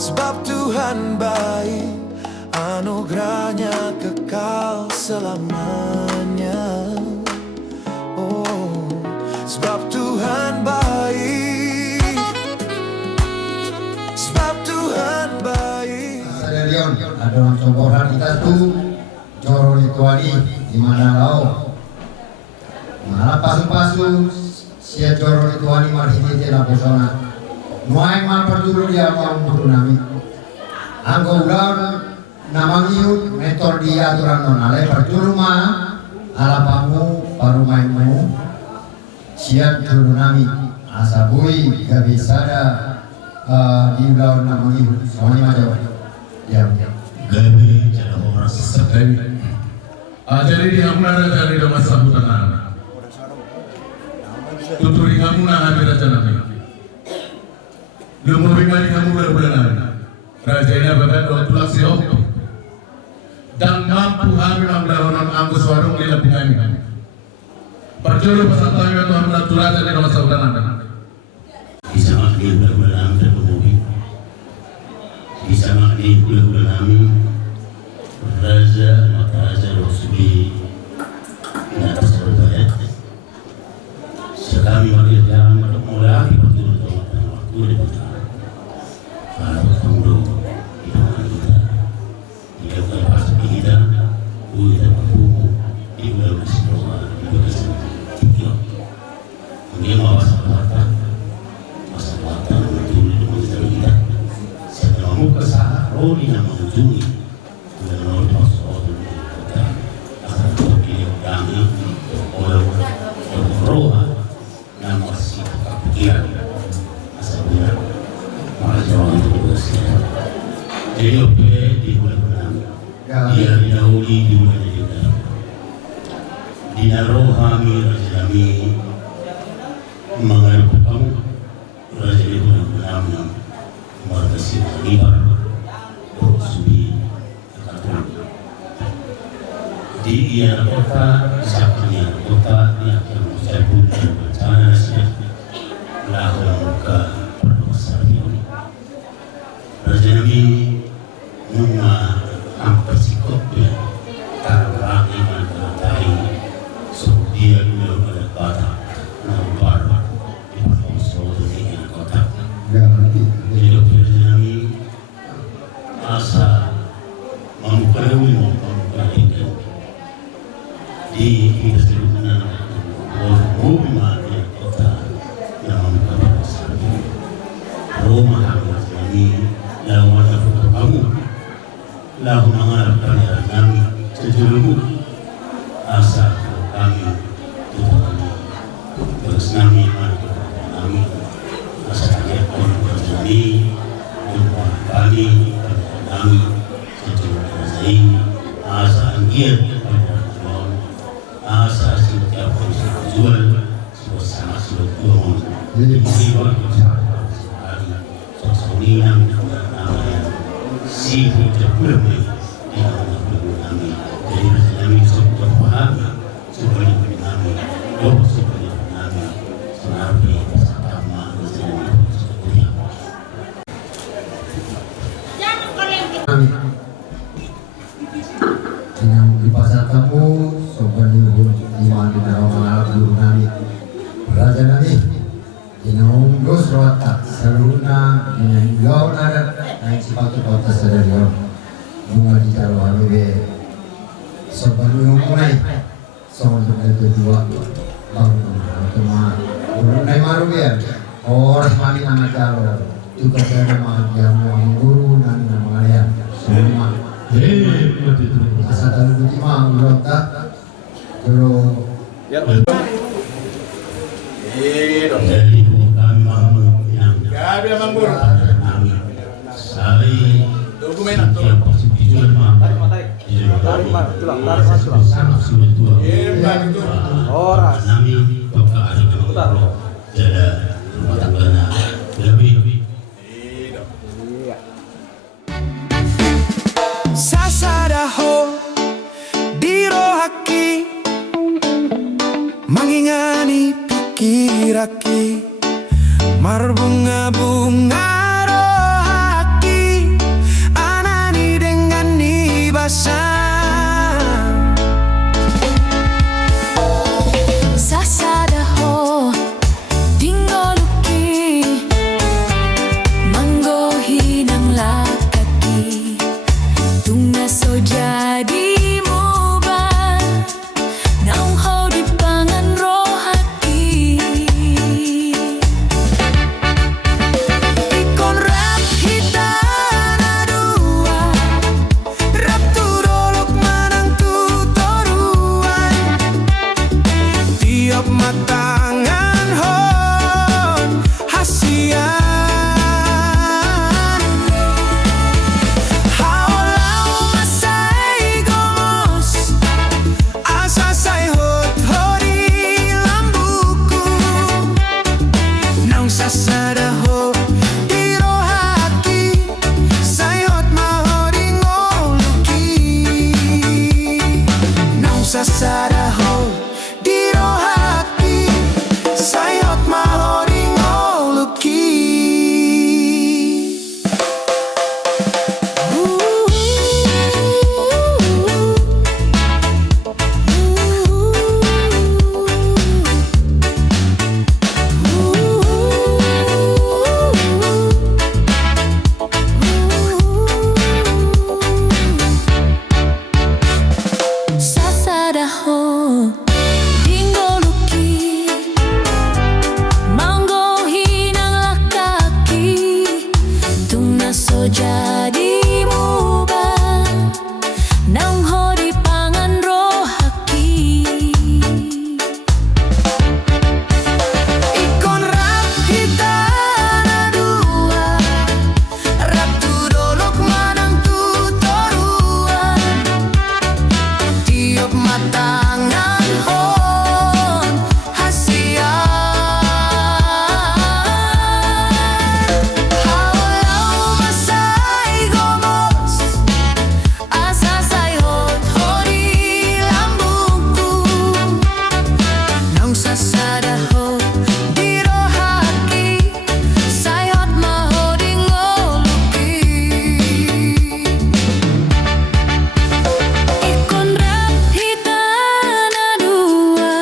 Sebab Tuhan baik, anugerahnya kekal selamanya. Oh, sebab Tuhan baik, sebab Tuhan baik. Ada Leon, ada orang comboran kita tuh Joro Tuani di mana lau. Malah pasu-pasu sia Joro Tuani marhiti tela persona. Nuai mal perdulu dia mau nami. Anggo ular namangiut metor dia aturan nonale perdulu mah alapamu paru mainmu siap dulu nami asabui gak bisa ada di ular namangiut soalnya aja ya gabi cara orang sesekali jadi dia mulai dari dalam sambutan tuturi kamu nah ada jalan Lumur bimani kamu bulan Rajanya bagan dua tulang siok dan mampu hamil amdahonon anggus warung di lebih kami. Perjuru pesantren itu hamil tulang dari nomor saudan anda. Bisa makni bulan-bulan dan pemudi. Bisa makni bulan-bulan Raja maka Raja Rasulullah di atas berbayat. Sekami wakil yang mulai perjuru waktu di kota. Kalau kamu di depan kita, di depan pasar kita, kita mampu di dalam sekolah di dalam tiga. Mungkin masalah betul di dalam kita. Saya mau kesana, roli yang mengunjungi dengan orang pasal kita. Asal kita kami orang roha yang masih kepikiran asal dia. Jadi di bulan-bulan dia didahului di bulan juga dinarohami rajami mengalami kamu rajami bulan-bulan margasi libar subi katun di ia kota saknya kota yang saya pun bencana sih lahir muka Rajanabi nunga hampir sikop ya tarang iman teratai so dia dulu pada kota nampak di pasal di kota jadi Rajanabi asa memperoleh di keseluruhan rumah di kota yang memperoleh rumah Rajanabi lawan foto kamu lahu mengarap kalian kami sejulumu asa kami tutup kami terus kami kami asa kalian kami jumpa kami kami sejulumu saya asa anggir asa setiap jual sama jual jadi buat sosok yang si terpulang di kami jadi kami sempat paham supaya kami supaya kami selalu bersama yang di pasar kamu sobat iman di dalam alat guru kami Raja Nabi Inaung dos rotak saluna dengan gaun adat yang sepatu kota sadar yo bunga di jalo habibe sobat mulai soal kedua bangun cuma urun nai maru ya orang mali nama jalo itu kerja nama jamu guru dan nama ayah semua asal tahu cuma rotak terus jadi kami mampu yang Gabi amang bur. kami sari Dokumen atau tujuan mampu Tarik mas, sama sudah tua Horas. kami bapak ada kalau jadi rumah tangga lebih Sasadaho dirohaki mangingani pikiraki marbunga-bunga rohaki so jadi mubah nang hori pangan rohaki Ikon rap kita na dua, rap tu dolok manang tu toruan, tiup matangan hon hasian. Haulau masai gomos, asasai hot hori lambungku, nang sasada ho dirohaki, sayot mahodi ngoluki. ikon rap hitana dua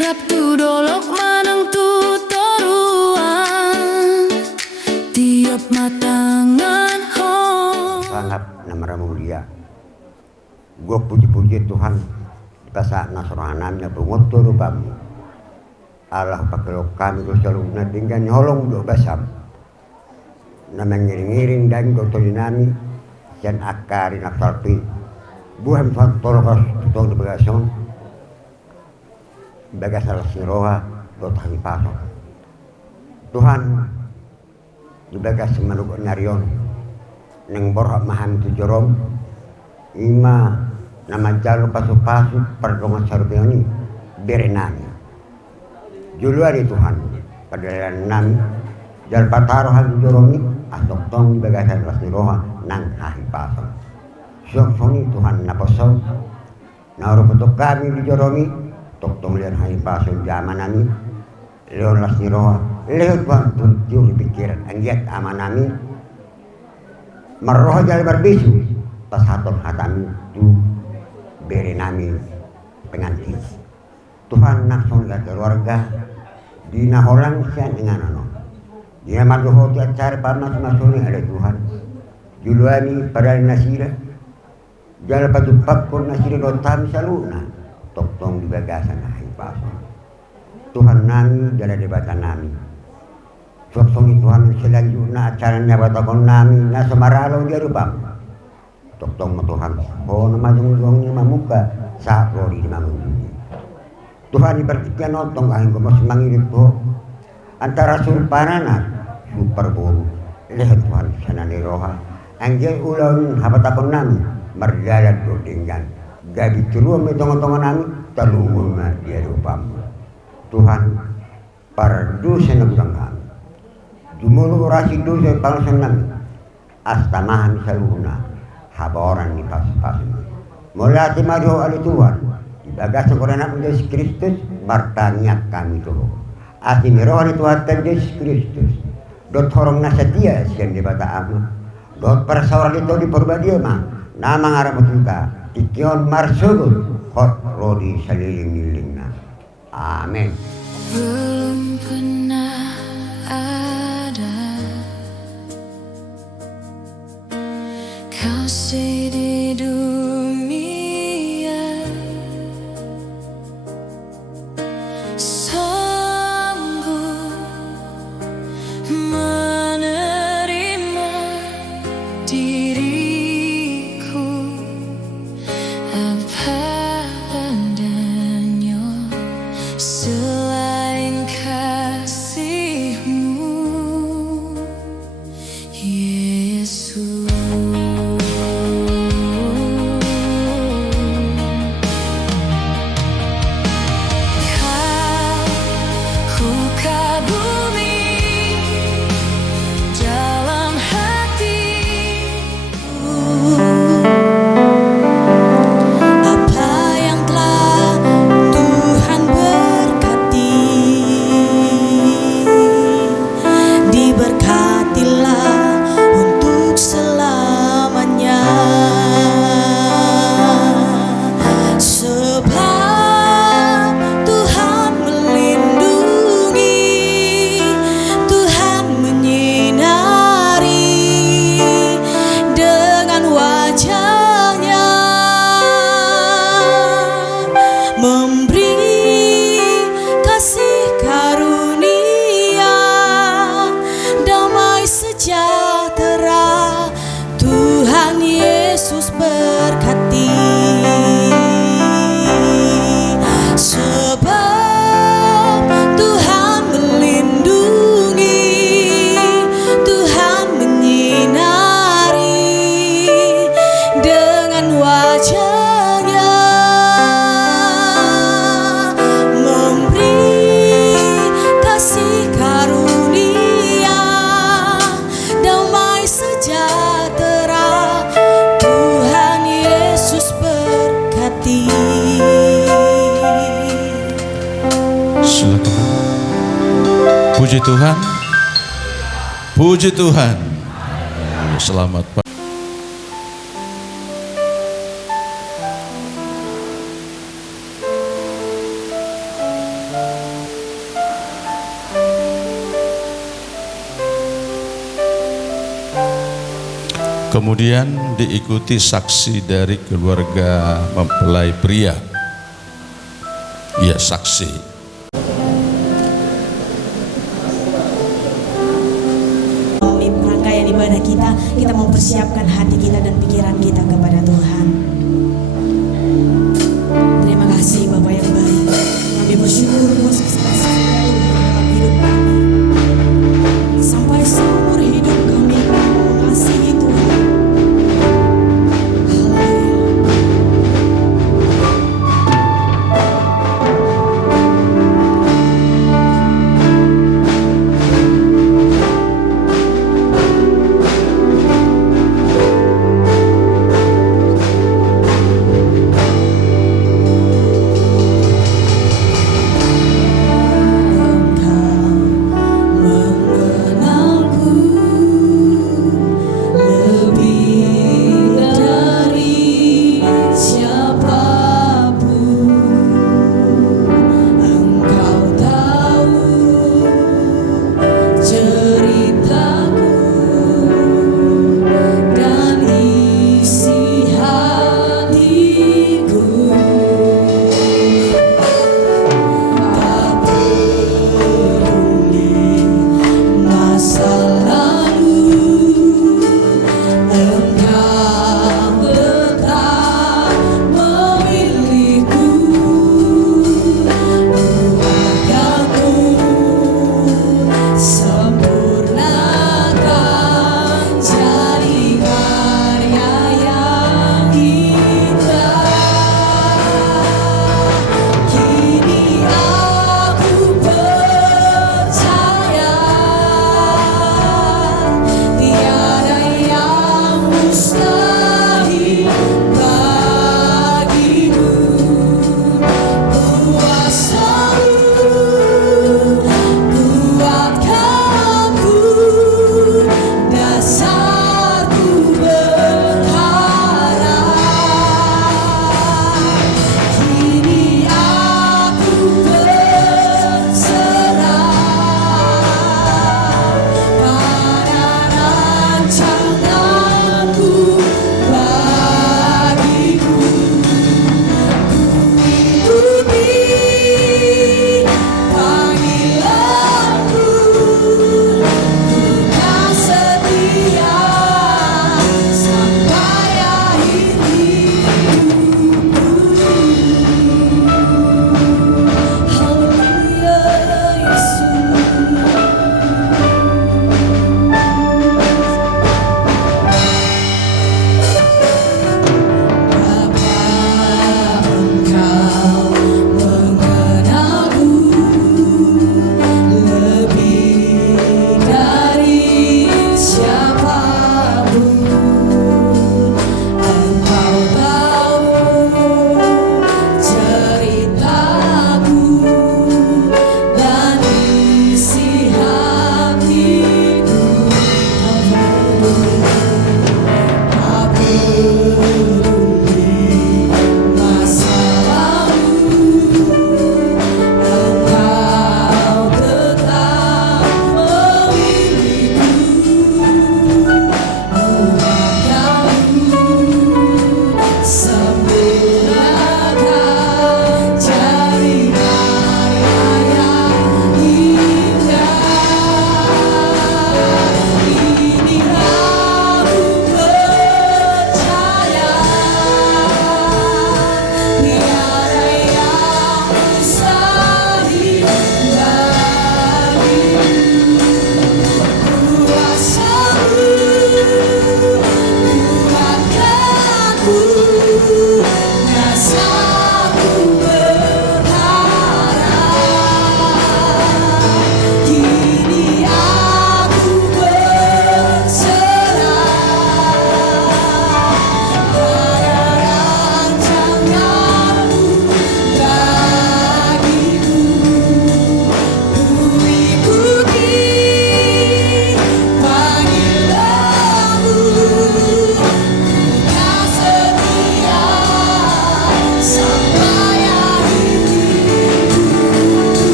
rap tu dolok manang tu toruan tiup matangan hon Sangat nama mulia. Gue puji-puji Tuhan bahasa nasronannya pengotor bami. Allah pakelo kami gue selalu tinggal nyolong do basam. Nama ngiring-ngiring dan gue tolinami dan akari naksalpi. Buhem tuan tolong tutong di bagason. Bagasal siroha do tahi pasok. Tuhan di bagas manuk nyarion. Neng borok maham tu jorom ima nama jalo pasu-pasu perdoman sarupioni berenani juluari Tuhan pada nami jal patarohan joromi atau tong bagasan rasni roha nang hahi pasang soni Tuhan naposong naruh bentuk kami di joromi tok tong lian hahi pasang zaman nami leon rasni roha leon Tuhan tunjur pikiran anggiat amanami Marroh jali berbisu pas haton hatami tu beri nami pengantin Tuhan nakson ke keluarga dina orang sian dengan ano dina maduho ti acara pamas masuni ada Tuhan juluani pada nasira jala patu pakkur nasira dotam saluna tok-tong di bagasan hai pason Tuhan nami jala debatan nami Sosong Tuhan selanjutnya acaranya batakon nami na semaralo dia rupam. Tong Tuhan. Oh nama jong mamuka saat rori di mangun. Tuhan dipertikan notong aing gomas mangirit po. Antara surpanana super buru. Lihat Tuhan sana ni roha. Anjay ulun habatakon nami marjalan do dengan. Gabi turun metong-tongan nami talungun na dia rupam. Tuhan pardu senegurang kami. Jumulu orasi dosa pangsan nami astamahan saluna haboran ni pas-pasin mulati mariho ali Tuhan dibagas korana Yesus Kristus martaniak kami tuh ati mirohan Tuhan Yesus Kristus dot horong nasatia sian di bata ama dot persauran itu di perbadia mah nama ngarap kita tikion marsugut hot rodi saliling-lilingna amin. belum pernah ada kasih di dunia sanggup menerima diriku apa adanya selain kasihmu Yesus. Puji Tuhan. Puji Tuhan. Selamat Pak. Kemudian diikuti saksi dari keluarga mempelai pria. Ia saksi. Rangkaian ibadah kita mempersiapkan hati kita dan pikiran kita kepada Tuhan. Terima kasih Bapak yang baik. Kami bersyukur atas kasih-Nya dalam hidup kami. Sampai seumur hidup kami mengasihi Tuhan.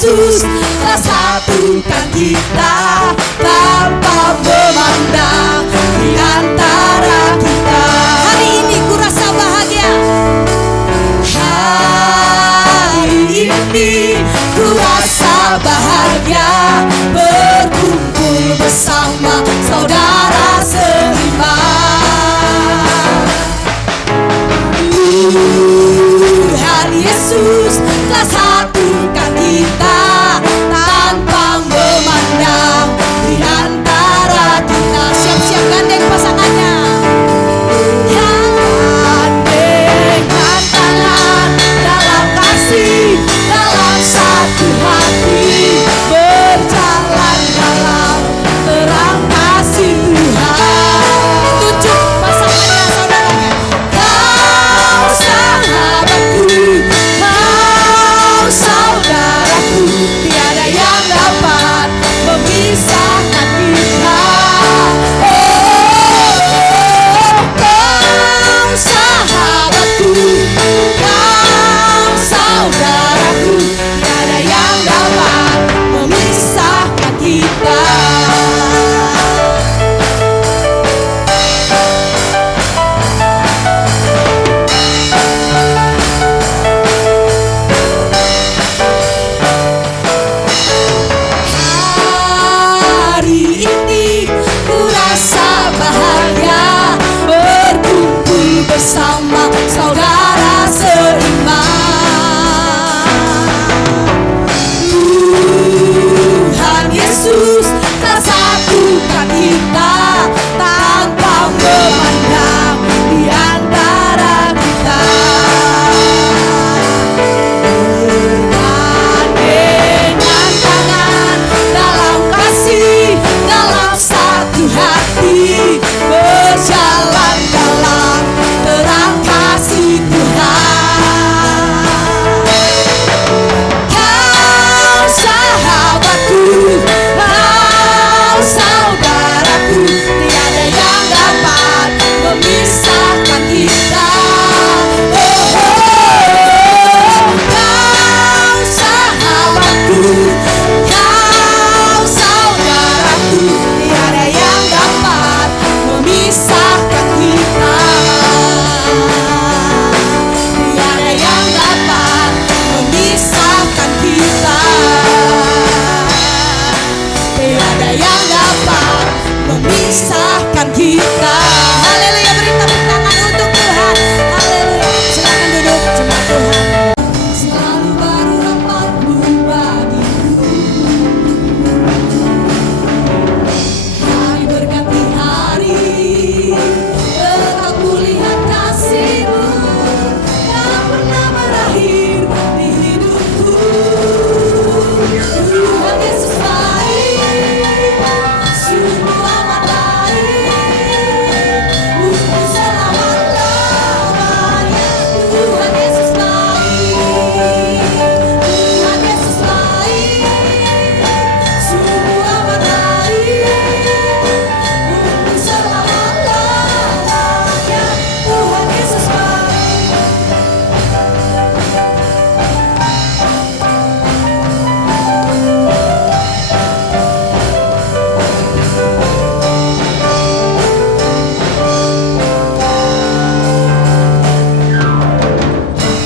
Yesus telah satukan kita tanpa memandang di antara kita. Hari ini ku rasa bahagia. Hari ini ku rasa bahagia berkumpul bersama saudara seiman. Tuhan Yesus telah satukan kita tanpa memandang di antara kita. Siap-siap gandeng pasangannya. Gandengan tangan dalam kasih, dalam satu hati, berjalan dalam terang kasih Tuhan. Tunjuk pasangannya, saudaranya. Kau sahabatku, kau saudaraku, tiada yang dapat memisahkan kita. Kau sahabatku, kau saudaraku, tiada yang dapat memisahkan kita. Hari ini ku rasa bahagia berkumpul bersama saudara seiman. Tuhan Yesus telah satukan kita tanpa memandang di antara kita. Gandengan tangan dalam kasih, dalam satu hati, berjalan dalam terang kasih Tuhan. Kau sahabatku, kau saudaraku, tiada yang dapat memisahkan kita. Kau sahabatku, kau saudaraku, tiada yang dapat memisahkan kita. Tiada yang dapat memisahkan kita. Tiada yang dapat memisahkan kita. Haleluya, beri tepuk tangan untuk Tuhan. Haleluya, silakan duduk jemaat Tuhan. Selalu baru rahmat-Mu bagiku. Hari berganti hari, tetap kulihat kasih-Mu yang pernah berakhir di hidupku. Tuhan Yesus baik, sungguh amat baik, untuk selama-lamanya. Tuhan Yesus baik, Tuhan Yesus baik, sungguh amat baik, untuk selama-lamanya. Tuhan Yesus baik.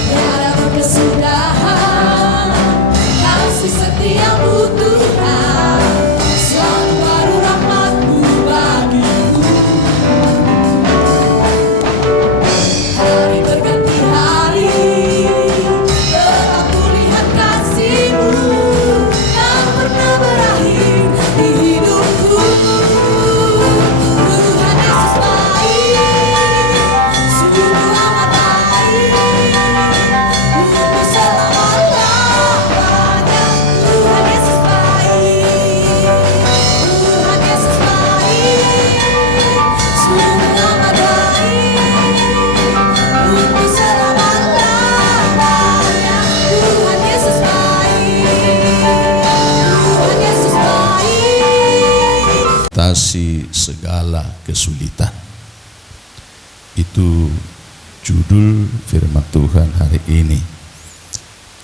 Tiada kesudahan kasih setia-Mu Tuhan, selalu baru rahmat-Mu bagiku. Hari berganti hari, tetap kulihat kasih-Mu yang pernah berakhir di hidupku. Tuhan Yesus baik, sungguh amat baik, untuk selama-lamanya. Tuhan Yesus baik, Tuhan Yesus baik, sungguh amat baik, untuk selama-lamanya. Tuhan Yesus baik, Tuhan Yesus baik. Atasi segala kesulitan. Itu judul firman Tuhan hari ini.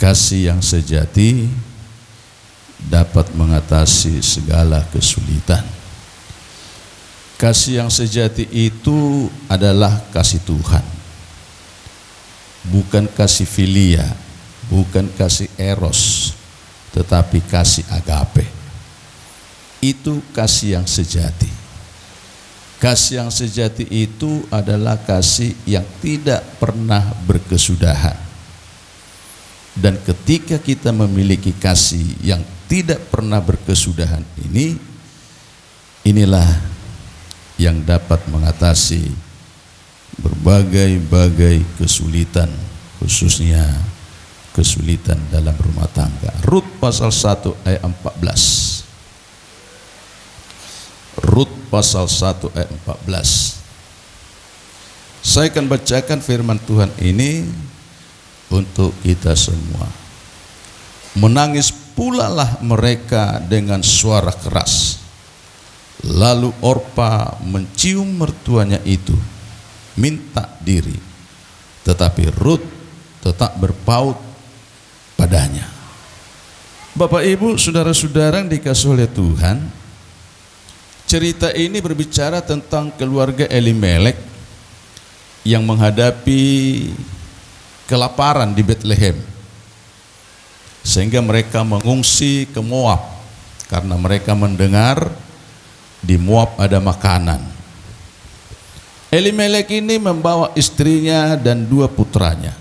Kasih yang sejati dapat mengatasi segala kesulitan. Kasih yang sejati itu adalah kasih Tuhan, bukan kasih filia, bukan kasih eros, tetapi kasih agape. Itu kasih yang sejati. Kasih yang sejati itu adalah kasih yang tidak pernah berkesudahan. Dan ketika kita memiliki kasih yang tidak pernah berkesudahan ini, inilah yang dapat mengatasi berbagai-bagai kesulitan, khususnya kesulitan dalam rumah tangga. Rut pasal 1 ayat 14. Rut pasal 1 ayat 14. Saya akan bacakan firman Tuhan ini untuk kita semua. Menangis pulalah mereka dengan suara keras. Lalu Orpa mencium mertuanya itu, minta diri, tetapi Rut tetap berpaut padanya. Bapak Ibu, saudara-saudara yang dikasihi oleh Tuhan, cerita ini berbicara tentang keluarga Elimelek yang menghadapi kelaparan di Bethlehem, sehingga mereka mengungsi ke Moab karena mereka mendengar di Moab ada makanan. Elimelek ini membawa istrinya dan 2 putranya.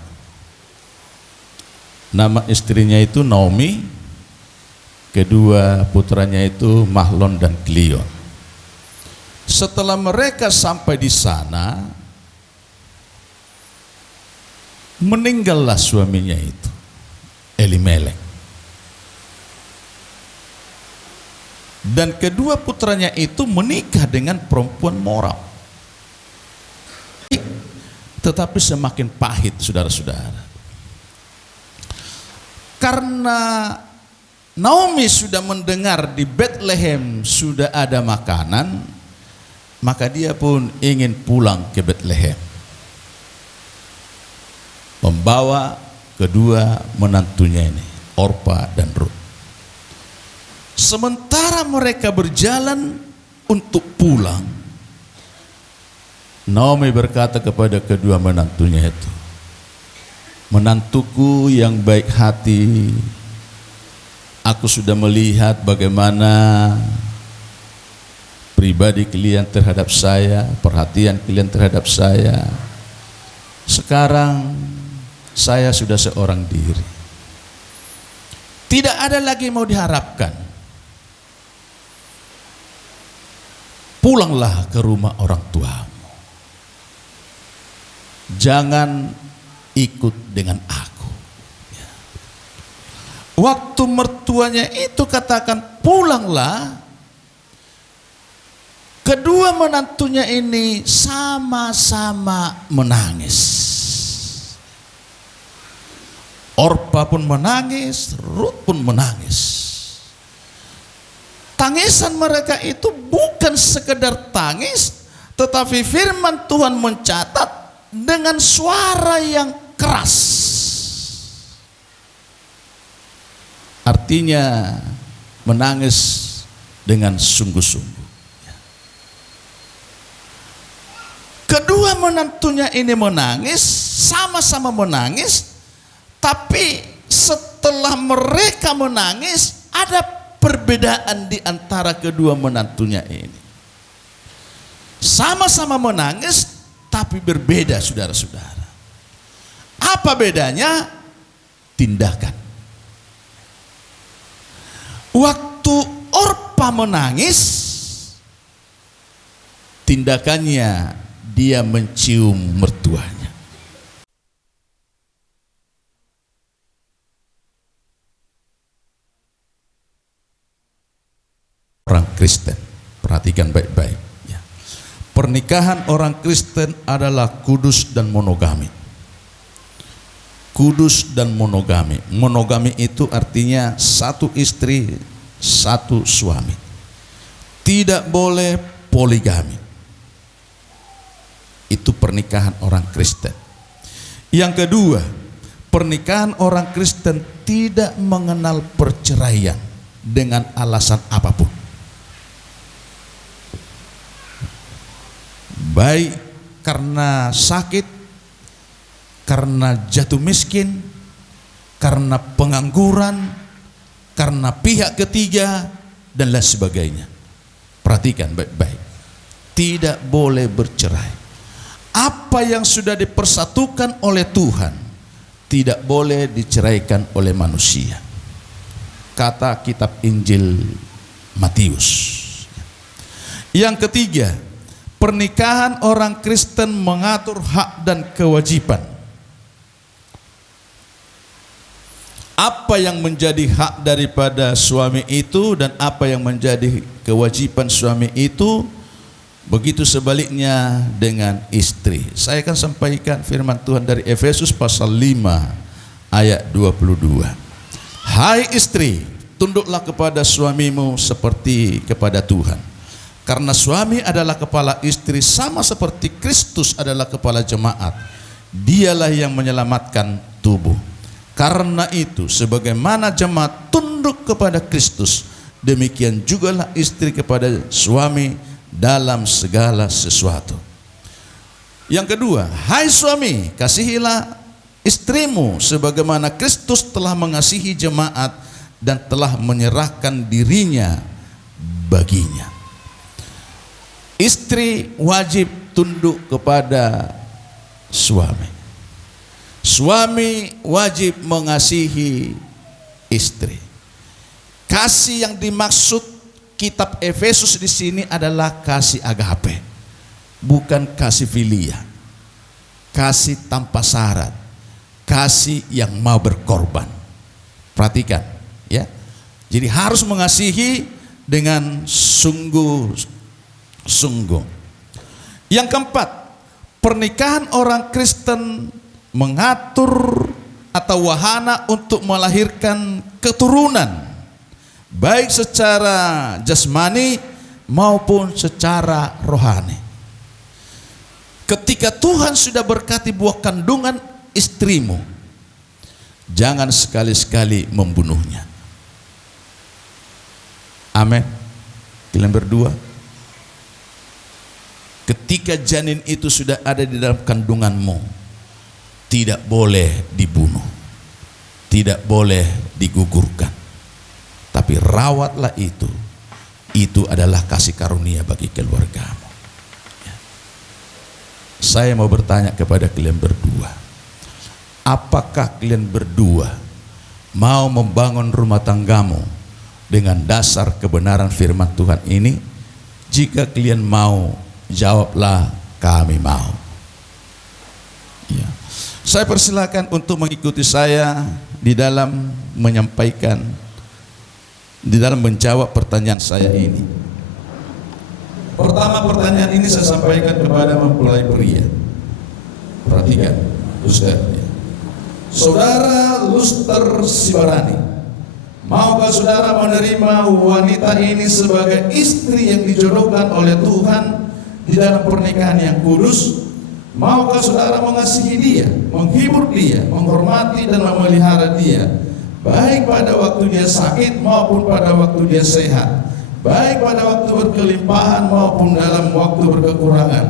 Nama istrinya itu Naomi, kedua putranya itu Mahlon dan Kilion. Setelah mereka sampai di sana, meninggallah suaminya itu, Elimelek. Dan kedua putranya itu menikah dengan perempuan Moab. Tetapi semakin pahit, saudara-saudara. Karena Naomi sudah mendengar di Bethlehem sudah ada makanan, maka dia pun ingin pulang ke Bethlehem, membawa kedua menantunya ini, Orpa dan Rut. Sementara mereka berjalan untuk pulang, Naomi berkata kepada kedua menantunya itu, "Menantuku yang baik hati, aku sudah melihat bagaimana pribadi kalian terhadap saya, perhatian kalian terhadap saya. Sekarang saya sudah seorang diri. Tidak ada lagi mau diharapkan. Pulanglah ke rumah orang tuamu. Jangan ikut dengan aku." Waktu mertuanya itu katakan pulanglah, kedua menantunya ini sama-sama menangis. Orpa pun menangis, Rut pun menangis. Tangisan mereka itu bukan sekedar tangis, tetapi firman Tuhan mencatat dengan suara yang keras. Artinya menangis dengan sungguh-sungguh. Kedua menantunya ini menangis, sama-sama menangis, tapi setelah mereka menangis ada perbedaan di antara kedua menantunya ini. Sama-sama menangis tapi berbeda, saudara-saudara. Apa bedanya? Tindakan. Waktu Orpa menangis, tindakannya dia mencium mertuanya. Orang Kristen, perhatikan baik-baik ya. Pernikahan orang Kristen adalah kudus dan monogami. Kudus dan monogami. Monogami itu artinya satu istri, satu suami. Tidak boleh poligami. Itu pernikahan orang Kristen. Yang kedua, pernikahan orang Kristen tidak mengenal perceraian. dengan alasan apapun. Baik karena sakit, karena jatuh miskin, karena pengangguran, karena pihak ketiga, dan lain sebagainya. Perhatikan baik-baik. Tidak boleh bercerai. Apa yang sudah dipersatukan oleh Tuhan tidak boleh diceraikan oleh manusia. Kata kitab Injil Matius. Yang ketiga, pernikahan orang Kristen mengatur hak dan kewajiban. Apa yang menjadi hak daripada suami itu dan apa yang menjadi kewajiban suami itu, begitu sebaliknya dengan istri. Saya akan sampaikan firman Tuhan dari Efesus pasal 5 ayat 22. Hai istri, tunduklah kepada suamimu seperti kepada Tuhan. Karena suami adalah kepala istri sama seperti Kristus adalah kepala jemaat. Dialah yang menyelamatkan tubuh. Karena itu sebagaimana jemaat tunduk kepada Kristus, demikian jugalah istri kepada suami dalam segala sesuatu. Yang kedua, hai suami, kasihilah istrimu sebagaimana Kristus telah mengasihi jemaat dan telah menyerahkan dirinya baginya. Istri wajib tunduk kepada suami. Suami wajib mengasihi istri. Kasih yang dimaksud kitab Efesus di sini adalah kasih agape, bukan kasih filia. Kasih tanpa syarat, kasih yang mau berkorban. Perhatikan, ya. Jadi harus mengasihi dengan sungguh-sungguh. Yang keempat, pernikahan orang Kristen mengatur atau wahana untuk melahirkan keturunan, baik secara jasmani maupun secara rohani. Ketika Tuhan sudah berkati buah kandungan istrimu, jangan sekali-sekali membunuhnya. Amin. Kalian berdua, ketika janin itu sudah ada di dalam kandunganmu, tidak boleh dibunuh, tidak boleh digugurkan, tapi rawatlah itu. Itu adalah kasih karunia bagi keluargamu. Ya. Saya mau bertanya kepada kalian berdua, apakah kalian berdua mau membangun rumah tanggamu dengan dasar kebenaran firman Tuhan ini? Jika kalian mau, jawablah, kami mau. Ya. Saya persilakan untuk mengikuti saya di dalam menyampaikan, di dalam menjawab pertanyaan saya ini. Pertama, pertanyaan ini saya sampaikan kepada mempelai pria. Perhatikan, Ustaz. Saudara Luster Sibarani, maukah saudara menerima wanita ini sebagai istri yang dijodohkan oleh Tuhan di dalam pernikahan yang kudus? Maukah saudara mengasihi dia, menghibur dia, menghormati dan memelihara dia, baik pada waktu dia sakit maupun pada waktu dia sehat, baik pada waktu berkelimpahan maupun dalam waktu berkekurangan,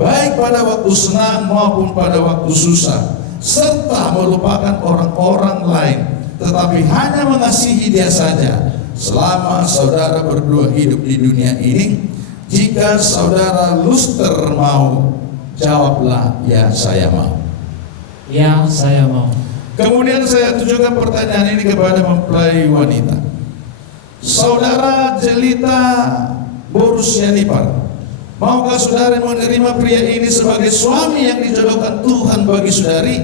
baik pada waktu senang maupun pada waktu susah, serta melupakan orang-orang lain, tetapi hanya mengasihi dia saja selama saudara berdua hidup di dunia ini? Jika saudara Luster mau, jawablah, ya saya mau. Ya, saya mau. Kemudian saya tujukan pertanyaan ini kepada mempelai wanita. Saudara Jelita Borusianipar, maukah saudara menerima pria ini sebagai suami yang dijodohkan Tuhan bagi saudari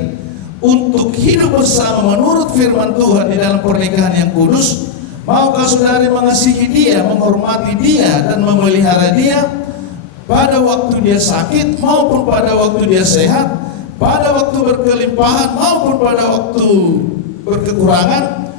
untuk hidup bersama menurut firman Tuhan di dalam pernikahan yang kudus? Maukah saudari mengasihi dia, menghormati dia dan memelihara dia pada waktu dia sakit maupun pada waktu dia sehat, pada waktu berkelimpahan maupun pada waktu berkekurangan,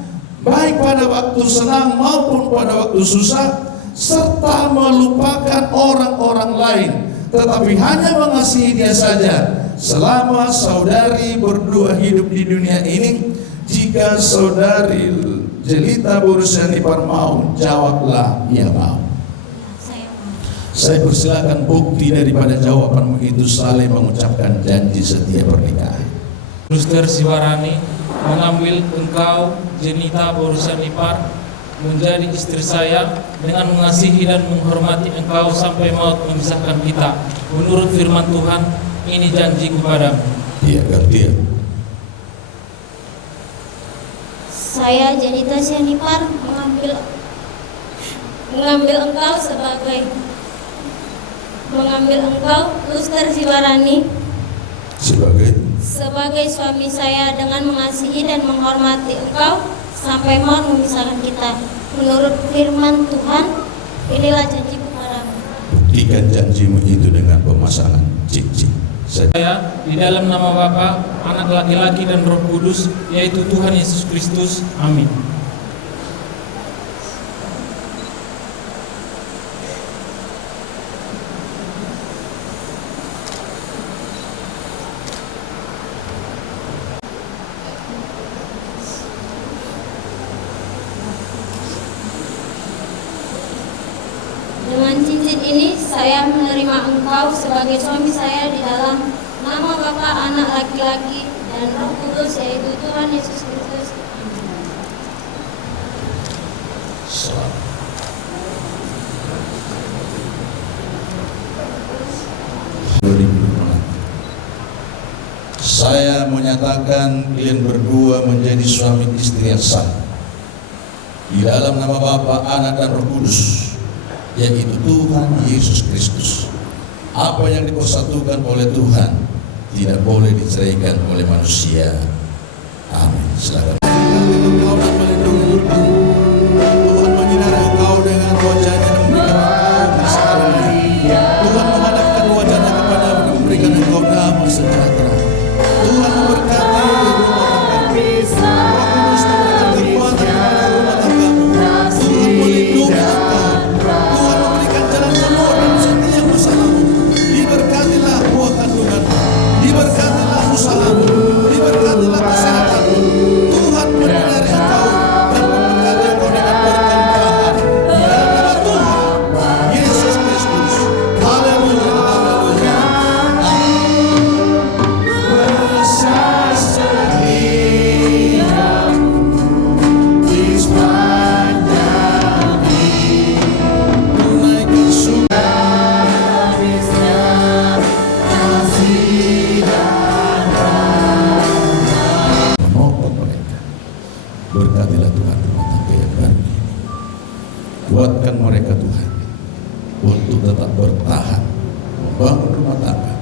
baik pada waktu senang maupun pada waktu susah, serta melupakan orang-orang lain, tetapi hanya mengasihi dia saja selama saudari berdua hidup di dunia ini? Jika saudari jelita berusaha nipar mau, jawablah ia mau. Saya persilakan bukti daripada jawabanmu itu saling mengucapkan janji setia pernikahan. Luster Siwarani mengambil engkau, Jenita Borusan Ipar, menjadi istri saya dengan mengasihi dan menghormati engkau sampai maut memisahkan kita. Menurut firman Tuhan, ini janjiku padamu. Iya, Gartia. Saya Jenita Sianipar mengambil engkau Luster Siwarani sebagai suami saya dengan mengasihi dan menghormati engkau sampai maut memisahkan kita. Menurut firman Tuhan, inilah janjiku padamu. Buktikan janjimu itu dengan pemasangan cincin. Saya di dalam nama Bapa, Anak laki-laki dan Roh Kudus, yaitu Tuhan Yesus Kristus. Amin. Dengan cincin ini saya menerima engkau sebagai suami saya di dalam nama Bapa, Anak laki-laki dan Roh Kudus, yaitu Tuhan Yesus Kristus. Selamat. Saya menyatakan kalian berdua menjadi suami istri yang sah di dalam nama Bapa, Anak dan Roh Kudus, yaitu Tuhan Yesus Kristus. Apa yang dipersatukan oleh Tuhan tidak boleh diceraikan oleh manusia. Amin. Silakan. Tuhan menyinari engkau dengan wajahnya dan memberikan engkau kasih karunia. Tuhan menghadapkan wajahnya kepadamu dan memberikan engkau damai sejahtera. Tuhan memberkati rumah tanggamu. Roh Kudus memberikan kekuatan kepada rumah tanggamu. Tuhan melindungi engkau. Tuhan memberikan jalan keluar dan setiap masalahmu. Diberkatilah buah kandunganmu. Diberkatilah usahamu. Diberkatilah kesehatanmu. Tuhan menyinari engkau dan memberkati engkau dengan berkelimpahan. Dalam nama Tuhan Yesus Kristus. Haleluya, haleluya. Tunaikan menopang mereka. Berkatilah Tuhan rumah tangga yang baru ini. Kuatkan mereka Tuhan untuk tetap bertahan membangun rumah tangga.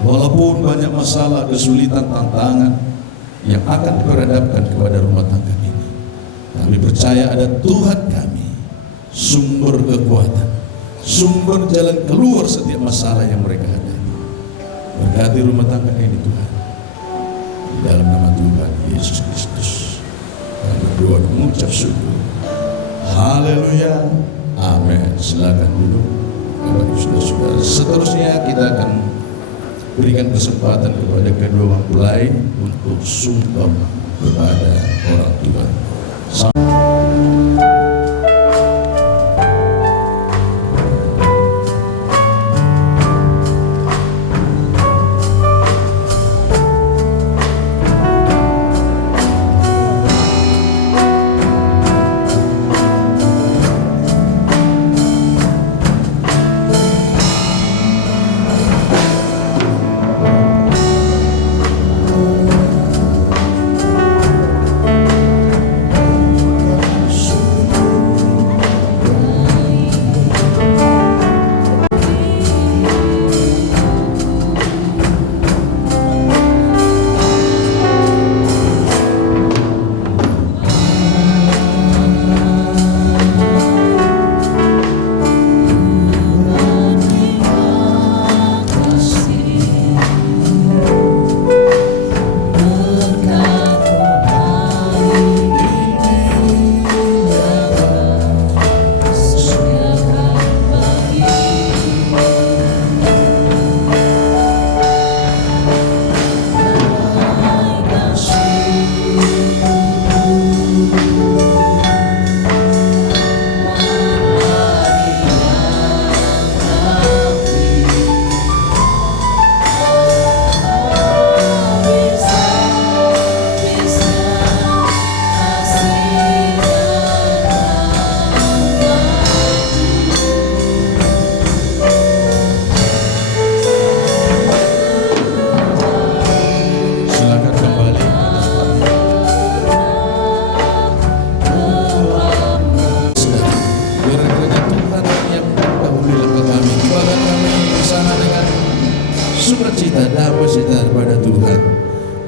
Walaupun banyak masalah, kesulitan, tantangan yang akan diperhadapkan kepada rumah tangga ini, kami percaya ada Tuhan kami, sumber kekuatan, sumber jalan keluar setiap masalah yang mereka hadapi. Berkati rumah tangga ini Tuhan, di dalam nama Tuhan Yesus Kristus kami berdoa dan mengucap syukur. Haleluya, amin. Silakan duduk Bapak Ibu saudara-saudara. Seterusnya kita akan berikan kesempatan kepada kedua mempelai untuk sumpah kepada orang tua.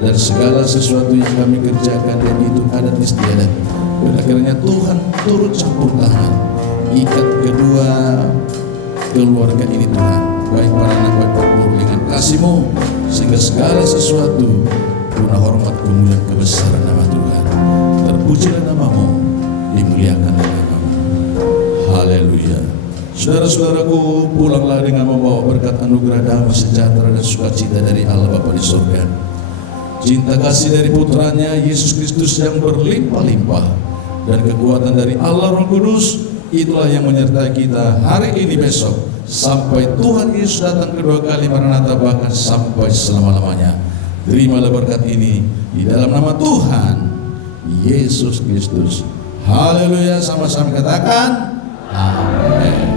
dan segala sesuatu yang kami kerjakan dan itu adat istiadat. Oleh karenanya Tuhan turut campur tangan, ikat kedua keluarga ini Tuhan, baik para anak baik perempuan dengan kasih-Mu, sehingga segala sesuatu guna hormat kemuliaan kebesaran nama Tuhan. Terpujilah nama-Mu, dimuliakan nama-Mu. Haleluya. Saudara-saudaraku, pulanglah dengan membawa berkat anugerah damai sejahtera dan sukacita dari Allah Bapa di surga. Cinta kasih dari putranya Yesus Kristus yang berlimpah-limpah dan kekuatan dari Allah Roh Kudus, itulah yang menyertai kita hari ini besok sampai Tuhan Yesus datang kedua kali Maranatha, bahkan sampai selama-lamanya. Terimalah berkat ini di dalam nama Tuhan Yesus Kristus. Haleluya, sama-sama katakan amin.